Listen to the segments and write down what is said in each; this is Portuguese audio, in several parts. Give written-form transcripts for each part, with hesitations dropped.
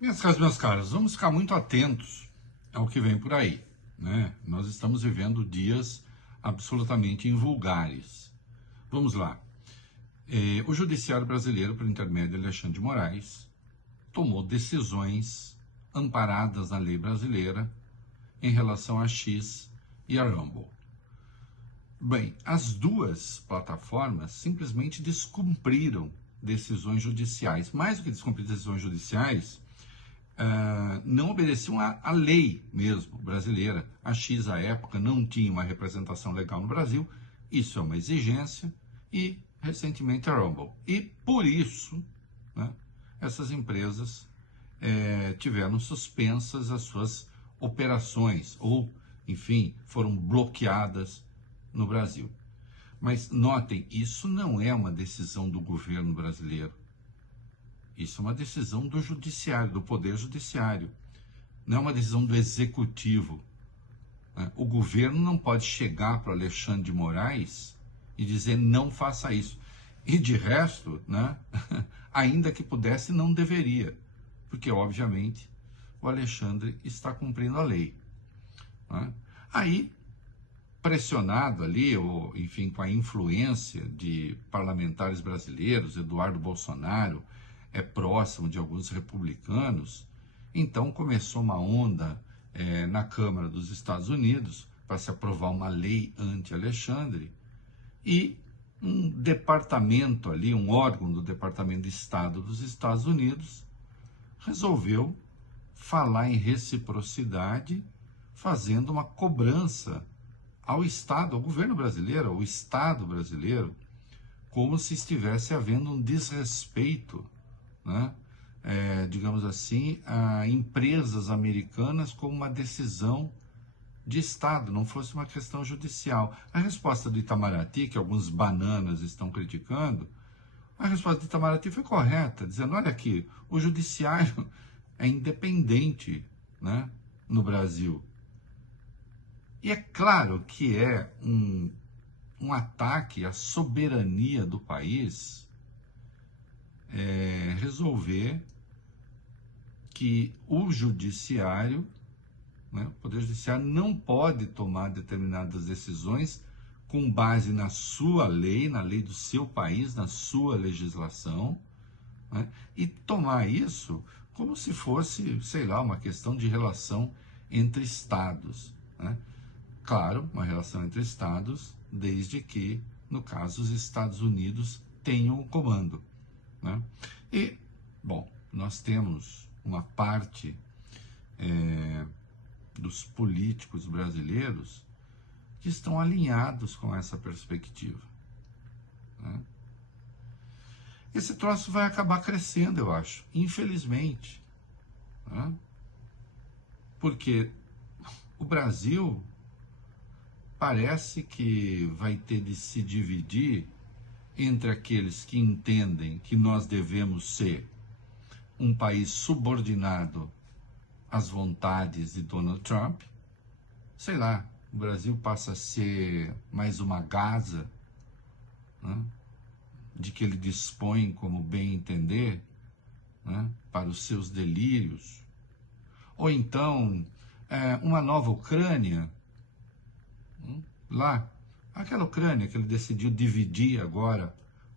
Minhas caras, meus caros, vamos ficar muito atentos ao que vem por aí, né? Nós estamos vivendo dias absolutamente invulgares. Vamos lá. O judiciário brasileiro, por intermédio de Alexandre de Moraes, tomou decisões amparadas na lei brasileira em relação a X e a Rumble. Bem, as duas plataformas simplesmente descumpriram decisões judiciais. Mais do que descumprir decisões judiciais, não obedeciam à lei mesmo brasileira. A X, à época, não tinha uma representação legal no Brasil, isso é uma exigência, e recentemente a Rumble. E por isso, né, essas empresas tiveram suspensas as suas operações, ou, enfim, foram bloqueadas no Brasil. Mas notem, isso não é uma decisão do governo brasileiro. Isso é uma decisão do judiciário, do poder judiciário. Não é uma decisão do executivo. O governo não pode chegar para o Alexandre de Moraes e dizer não faça isso. E de resto, né, ainda que pudesse, não deveria. Porque, obviamente, o Alexandre está cumprindo a lei. Né? Aí, pressionado ali, ou, enfim, com a influência de parlamentares brasileiros, Eduardo Bolsonaro é próximo de alguns republicanos, então começou uma onda na Câmara dos Estados Unidos para se aprovar uma lei anti-Alexandre, e um departamento ali, um órgão do Departamento de Estado dos Estados Unidos, resolveu falar em reciprocidade, fazendo uma cobrança ao Estado, ao governo brasileiro, ao Estado brasileiro, como se estivesse havendo um desrespeito, né, digamos assim, a empresas americanas como uma decisão de Estado, não fosse uma questão judicial. A resposta do Itamaraty, que alguns bananas estão criticando, a resposta do Itamaraty foi correta, dizendo, olha aqui, o judiciário é independente, né, no Brasil. E é claro que é um ataque à soberania do país resolver que o judiciário, né, o Poder Judiciário não pode tomar determinadas decisões com base na sua lei, na lei do seu país, na sua legislação, né, e tomar isso como se fosse, sei lá, uma questão de relação entre estados, né? Claro, uma relação entre estados, desde que, no caso, os Estados Unidos tenham o comando, né? E, bom, nós temos uma parte dos políticos brasileiros que estão alinhados com essa perspectiva, né? Esse troço vai acabar crescendo, eu acho, infelizmente, né? Porque o Brasil parece que vai ter de se dividir entre aqueles que entendem que nós devemos ser um país subordinado às vontades de Donald Trump. Sei lá, o Brasil passa a ser mais uma Gaza, né, de que ele dispõe como bem entender, né, para os seus delírios. Ou então, uma nova Ucrânia, lá, aquela Ucrânia que ele decidiu dividir agora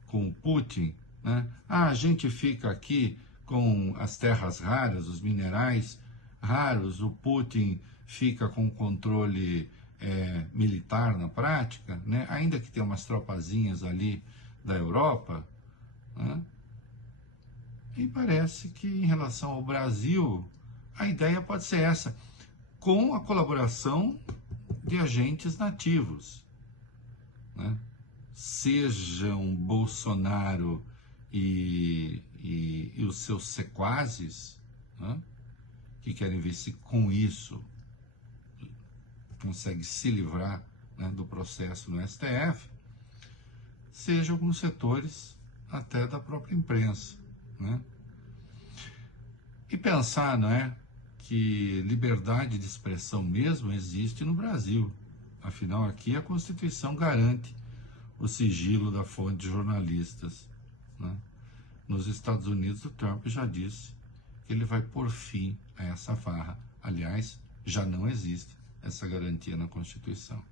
com o Putin, né? A gente fica aqui com as terras raras, os minerais raros, o Putin fica com controle militar na prática, né? Ainda que tenha umas tropazinhas ali da Europa, né? E parece que em relação ao Brasil, a ideia pode ser essa, com a colaboração de agentes nativos, né? Sejam Bolsonaro e os seus sequazes, né, que querem ver se com isso consegue se livrar, né, do processo no STF, seja alguns setores até da própria imprensa, né? E pensar, não é, que liberdade de expressão mesmo existe no Brasil. Afinal, aqui a Constituição garante o sigilo da fonte de jornalistas, né? Nos Estados Unidos, o Trump já disse que ele vai pôr fim a essa farra. Aliás, já não existe essa garantia na Constituição.